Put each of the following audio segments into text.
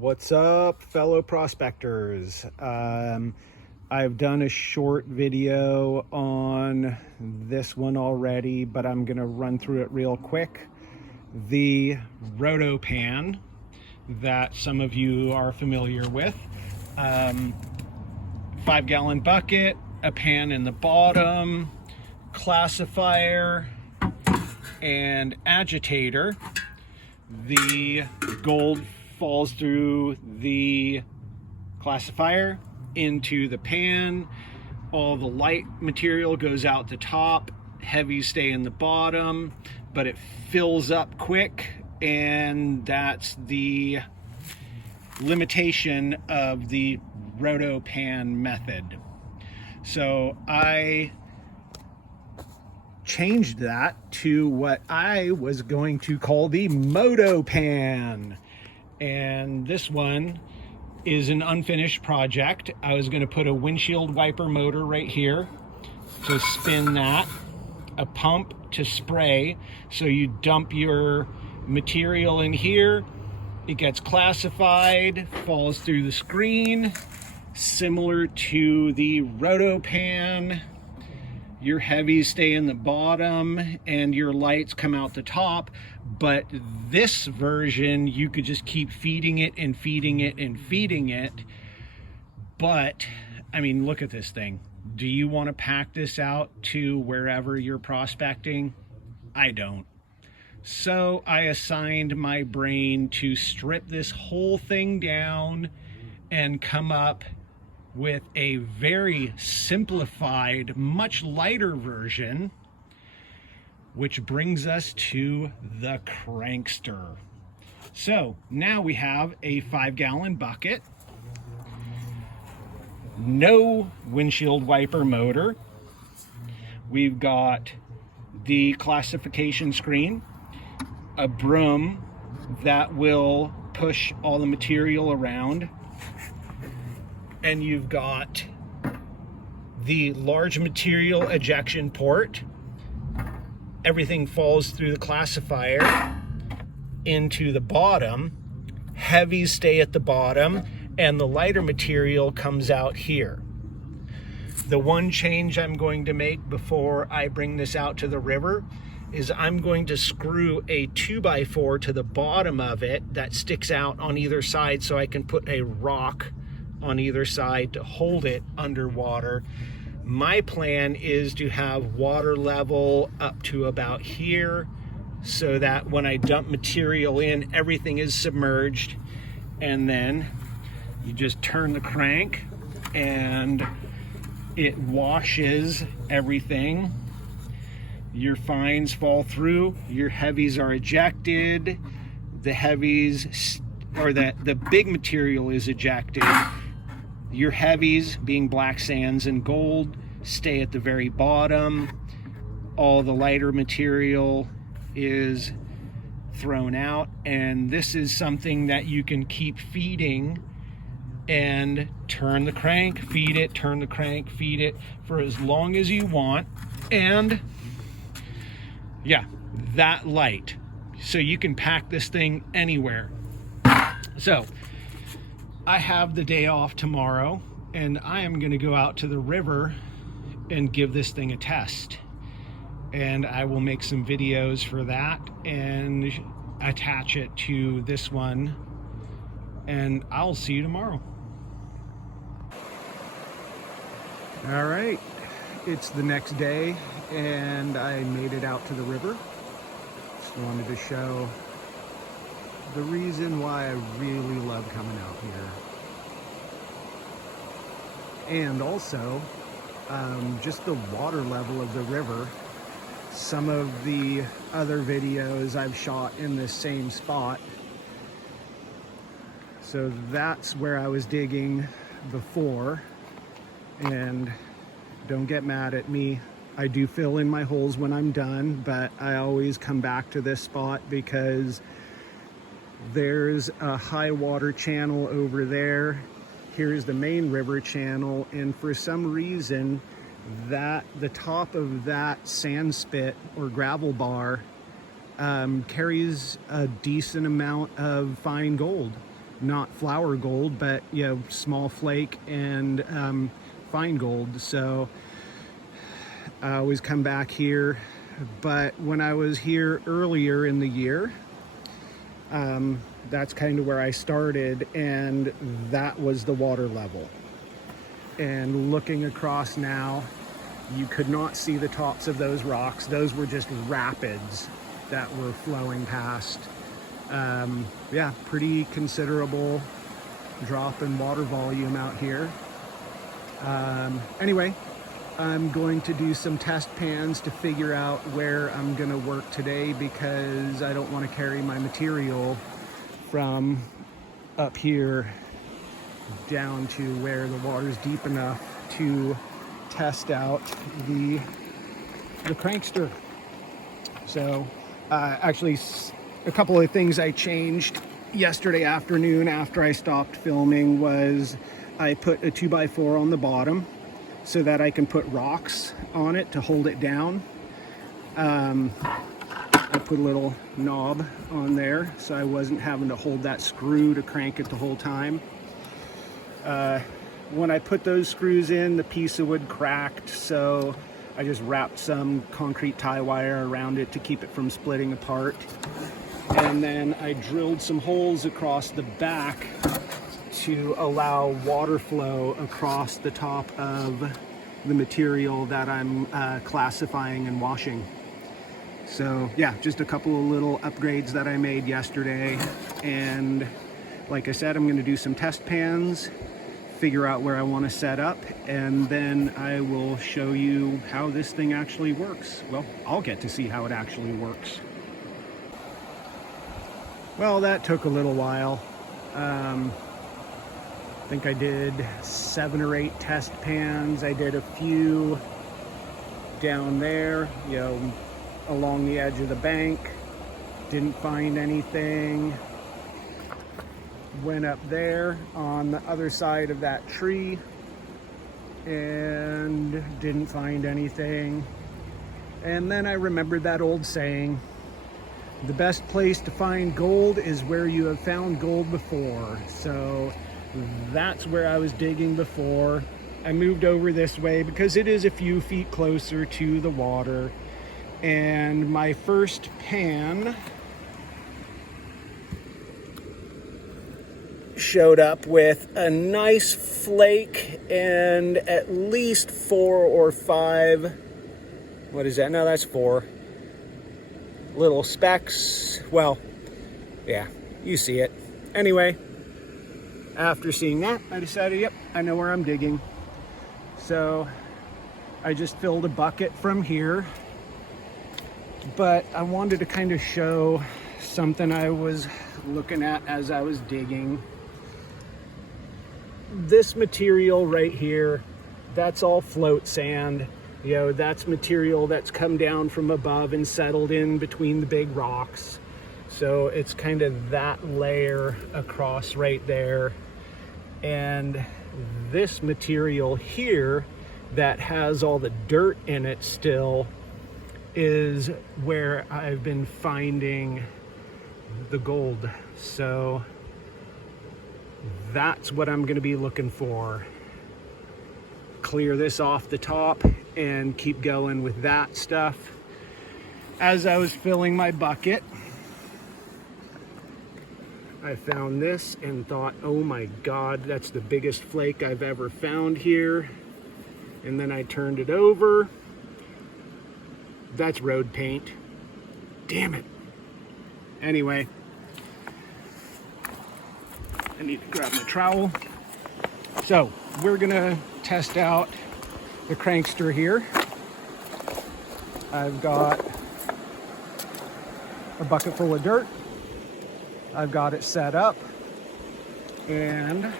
What's up, fellow prospectors? I've done a short video on this one already, but I'm gonna run through it real quick. The rotopan that some of you are familiar with, 5-gallon bucket, a pan in the bottom, classifier, and agitator. The gold falls through the classifier into the pan. All the light material goes out the top, heavies stay in the bottom, but it fills up quick, and that's the limitation of the rotopan method. So I changed that to what I was going to call the motopan. And this one is an unfinished project. I was going to put a windshield wiper motor right here to spin that, a pump to spray. So you dump your material in here, it gets classified, falls through the screen, similar to the rotopan. Your heavies stay in the bottom and your lights come out the top. But this version, you could just keep feeding it and feeding it and feeding it. But I mean, look at this thing. Do you want to pack this out to wherever you're prospecting? I don't. So I assigned my brain to strip this whole thing down and come up with a very simplified, much lighter version, which brings us to the crankster. So now we have a 5-gallon bucket, no windshield wiper motor. We've got the classification screen, a broom that will push all the material around, and you've got the large material ejection port. Everything falls through the classifier into the bottom. Heavies stay at the bottom, and the lighter material comes out here. The one change I'm going to make before I bring this out to the river is I'm going to screw a 2x4 to the bottom of it that sticks out on either side, so I can put a rock on either side to hold it underwater. My plan is to have water level up to about here, so that when I dump material in, everything is submerged. And then you just turn the crank and it washes everything. Your fines fall through, your heavies are ejected, the heavies, or the big material is ejected. Your heavies, being black sands and gold, stay at the very bottom. All the lighter material is thrown out, and this is something that you can keep feeding and turn the crank, feed it, turn the crank, feed it for as long as you want. And yeah, that light. So you can pack this thing anywhere. So I have the day off tomorrow, and I am going to go out to the river and give this thing a test. And I will make some videos for that and attach it to this one. And I'll see you tomorrow. All right, it's the next day, and I made it out to the river. Just wanted to show the reason why I really love coming out here. And also, just the water level of the river. Some of the other videos I've shot in this same spot. So that's where I was digging before. And don't get mad at me. I do fill in my holes when I'm done, but I always come back to this spot because there's a high water channel over there. Here's the main river channel, and for some reason that the top of that sand spit or gravel bar carries a decent amount of fine gold. not flour gold, but small flake and fine gold. So I always come back here. But when I was here earlier in the year, that's kind of where I started, and that was the water level. And looking across now, you could not see the tops of those rocks. Those were just rapids that were flowing past. Yeah, pretty considerable drop in water volume out here. Anyway, I'm going to do some test pans to figure out where I'm gonna work today, because I don't want to carry my material from up here down to where the water's deep enough to test out the crankster. So actually, a couple of things I changed yesterday afternoon after I stopped filming was I put a 2x4 on the bottom so that I can put rocks on it to hold it down. I put a little knob on there so I wasn't having to hold that screw to crank it the whole time. When I put those screws in, the piece of wood cracked, so I just wrapped some concrete tie wire around it to keep it from splitting apart. And then I drilled some holes across the back to allow water flow across the top of the material that I'm classifying and washing. So yeah, just a couple of little upgrades that I made yesterday. And like I said, I'm going to do some test pans, figure out where I want to set up, and then I will show you how this thing actually works. Well, I'll get to see how it actually works. Well, that took a little while. I think I did 7 or 8 test pans. I did a few down there, along the edge of the bank. Didn't find anything. Went up there on the other side of that tree and didn't find anything. And then I remembered that old saying, the best place to find gold is where you have found gold before. So that's where I was digging before. I moved over this way because it is a few feet closer to the water. And my first pan showed up with a nice flake and at least 4 or 5, what is that? No, that's 4 little specks. Well, yeah, you see it. Anyway, after seeing that, I decided, yep, I know where I'm digging. So I just filled a bucket from here, but I wanted to kind of show something I was looking at as I was digging. This material right here, that's all float sand. That's material that's come down from above and settled in between the big rocks. So it's kind of that layer across right there. And this material here that has all the dirt in it still is where I've been finding the gold. So that's what I'm going to be looking for. Clear this off the top and keep going with that stuff. As I was filling my bucket, I found this and thought, oh my God, that's the biggest flake I've ever found here. And then I turned it over. That's road paint. Damn it. Anyway, I need to grab my trowel. So we're gonna test out the crankster here. I've got a bucket full of dirt. I've got it set up, and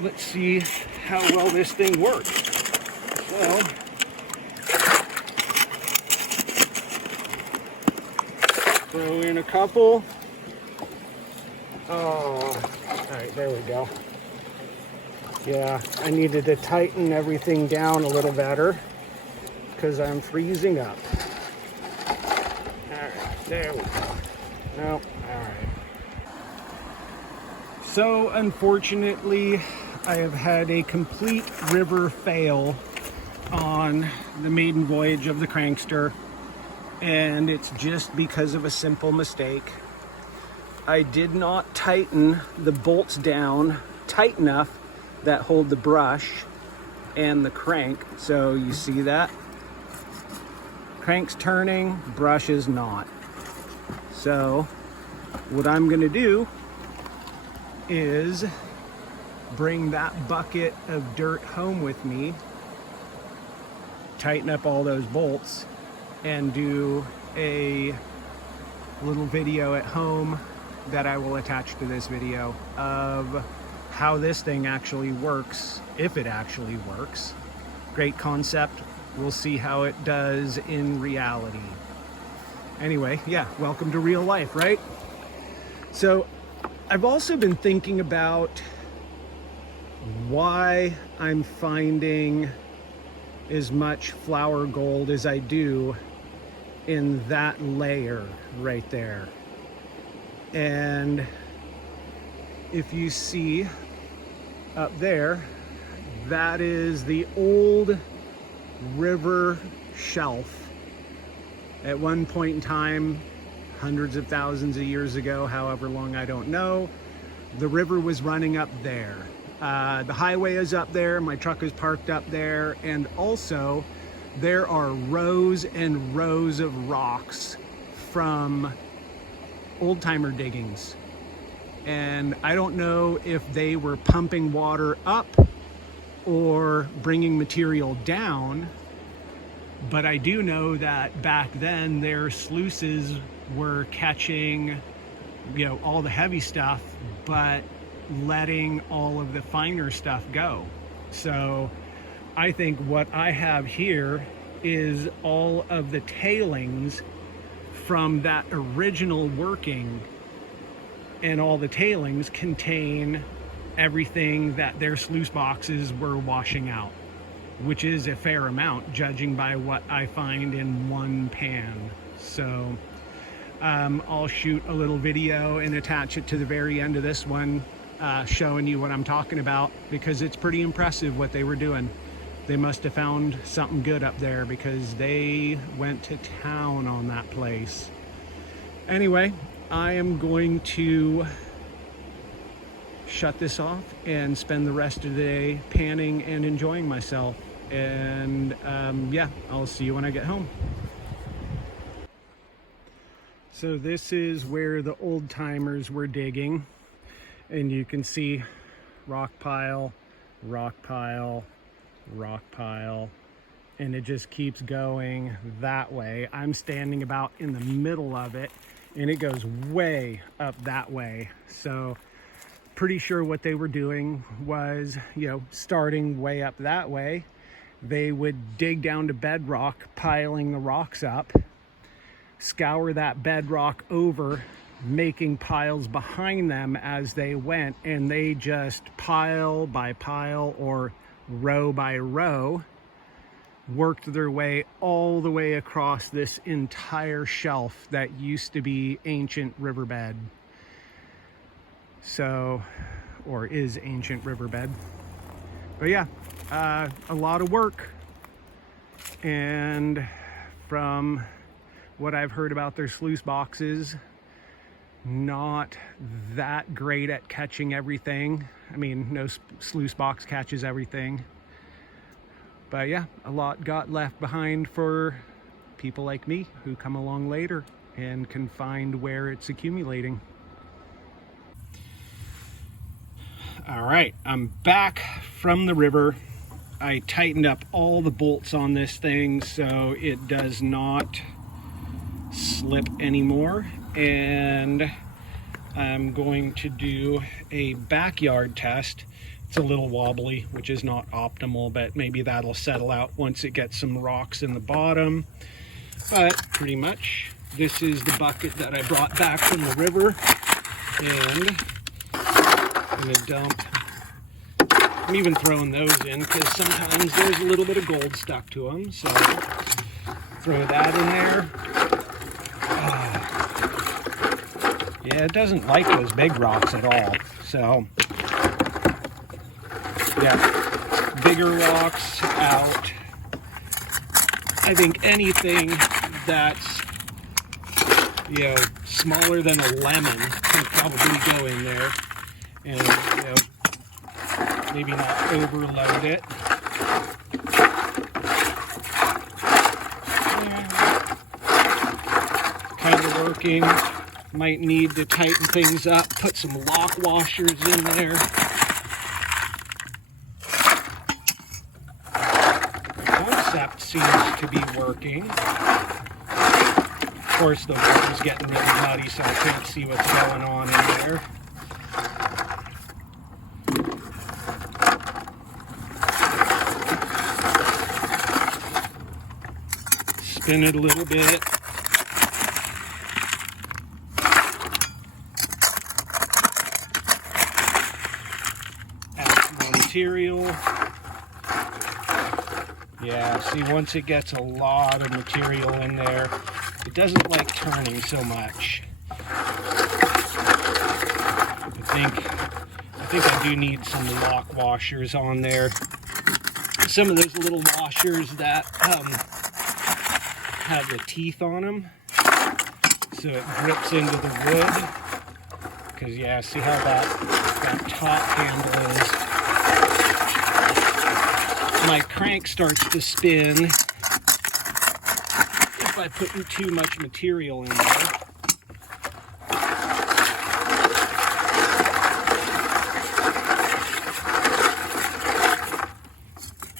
let's see how well this thing works. So throw in a couple. Oh, all right, there we go. Yeah, I needed to tighten everything down a little better because I'm freezing up. All right, there we go. No, all right. So unfortunately, I have had a complete river fail on the maiden voyage of the crankster, and it's just because of a simple mistake. I did not tighten the bolts down tight enough that hold the brush and the crank. So you see that? Crank's turning, brush is not. So what I'm gonna do is bring that bucket of dirt home with me, tighten up all those bolts, and do a little video at home that I will attach to this video of how this thing actually works, if it actually works. Great concept. We'll see how it does in reality. Anyway, yeah, welcome to real life, right? So I've also been thinking about why I'm finding as much flower gold as I do in that layer right there. And if you see up there, that is the old river shelf. At one point in time, hundreds of thousands of years ago, however long, I don't know, the river was running up there. The highway is up there, my truck is parked up there, and also there are rows and rows of rocks from old-timer diggings. And I don't know if they were pumping water up or bringing material down, but I do know that back then their sluices were catching, you know, all the heavy stuff, but letting all of the finer stuff go. So I think what I have here is all of the tailings from that original working, and all the tailings contain everything that their sluice boxes were washing out, which is a fair amount judging by what I find in one pan. So I'll shoot a little video and attach it to the very end of this one, showing you what I'm talking about, because it's pretty impressive what they were doing. They must have found something good up there, because they went to town on that place. Anyway, I am going to shut this off and spend the rest of the day panning and enjoying myself. And yeah, I'll see you when I get home. So this is where the old timers were digging, and you can see rock pile, rock pile, rock pile, and it just keeps going that way. I'm standing about in the middle of it, and it goes way up that way. So pretty sure what they were doing was, you know, starting way up that way, they would dig down to bedrock, piling the rocks up, scour that bedrock over, making piles behind them as they went, and they just pile by pile or row by row worked their way all the way across this entire shelf that used to be ancient riverbed. So, or is ancient riverbed. But yeah, a lot of work. And from what I've heard about their sluice boxes, not that great at catching everything. I mean, no sluice box catches everything. But yeah, a lot got left behind for people like me who come along later and can find where it's accumulating. All right, I'm back from the river. I tightened up all the bolts on this thing so it does not slip anymore. And I'm going to do a backyard test. It's a little wobbly, which is not optimal, but maybe that'll settle out once it gets some rocks in the bottom. But pretty much, this is the bucket that I brought back from the river, and I'm gonna dump. I'm even throwing those in because sometimes there's a little bit of gold stuck to them, so throw that in there. Yeah, it doesn't like those big rocks at all. So, yeah, bigger rocks out. I think anything that's, you know, smaller than a lemon can probably go in there, and, you know, maybe not overload it. Kind of working. Might need to tighten things up, put some lock washers in there. The concept seems to be working. Of course, the water's getting really muddy, so I can't see what's going on in there. Spin it a little bit. Material. Yeah, see, once it gets a lot of material in there, it doesn't like turning so much. I think I do need some lock washers on there. Some of those little washers that have the teeth on them, so it grips into the wood. Because, yeah, see how that top handle is. My crank starts to spin if I put too much material in there.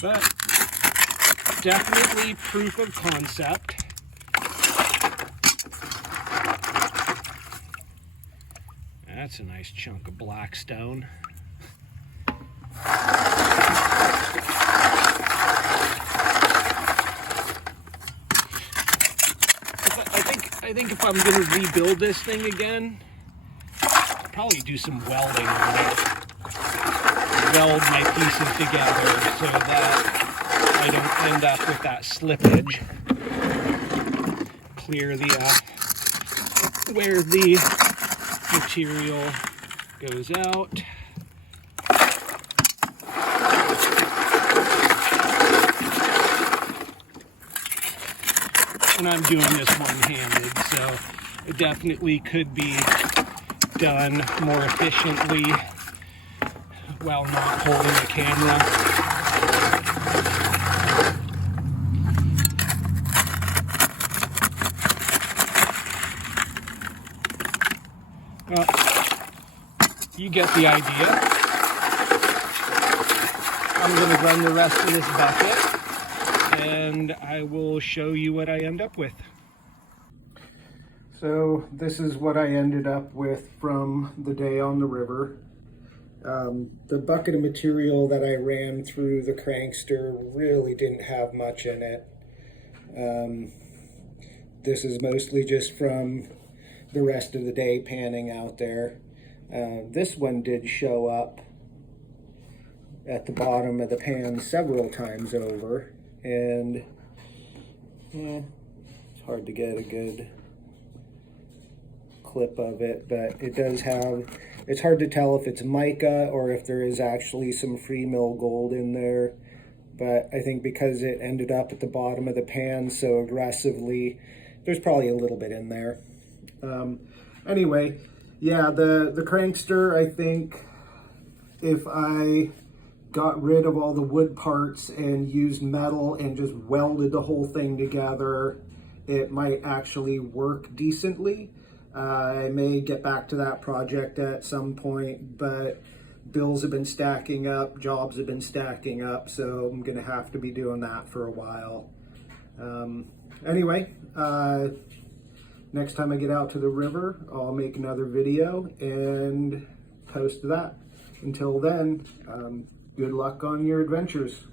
But definitely proof of concept. That's a nice chunk of black stone. I think if I'm going to rebuild this thing again, I'll probably do some welding on it. Weld my pieces together so that I don't end up with that slippage. Clear the where the material goes out. And I'm doing this one-handed, so it definitely could be done more efficiently while not holding the camera. You get the idea. I'm going to run the rest of this bucket, and I will show you what I end up with. So this is what I ended up with from the day on the river. The bucket of material that I ran through the crankster really didn't have much in it. This is mostly just from the rest of the day panning out there. This one did show up at the bottom of the pan several times over, and yeah, it's hard to get a good clip of it, but it does have, it's hard to tell if it's mica or if there is actually some free mill gold in there, but I think because it ended up at the bottom of the pan so aggressively, there's probably a little bit in there. Anyway, yeah, the crankster, I think if I got rid of all the wood parts and used metal and just welded the whole thing together, it might actually work decently. I may get back to that project at some point, but bills have been stacking up, jobs have been stacking up, so I'm gonna have to be doing that for a while. Anyway, next time I get out to the river, I'll make another video and post that. Until then, good luck on your adventures.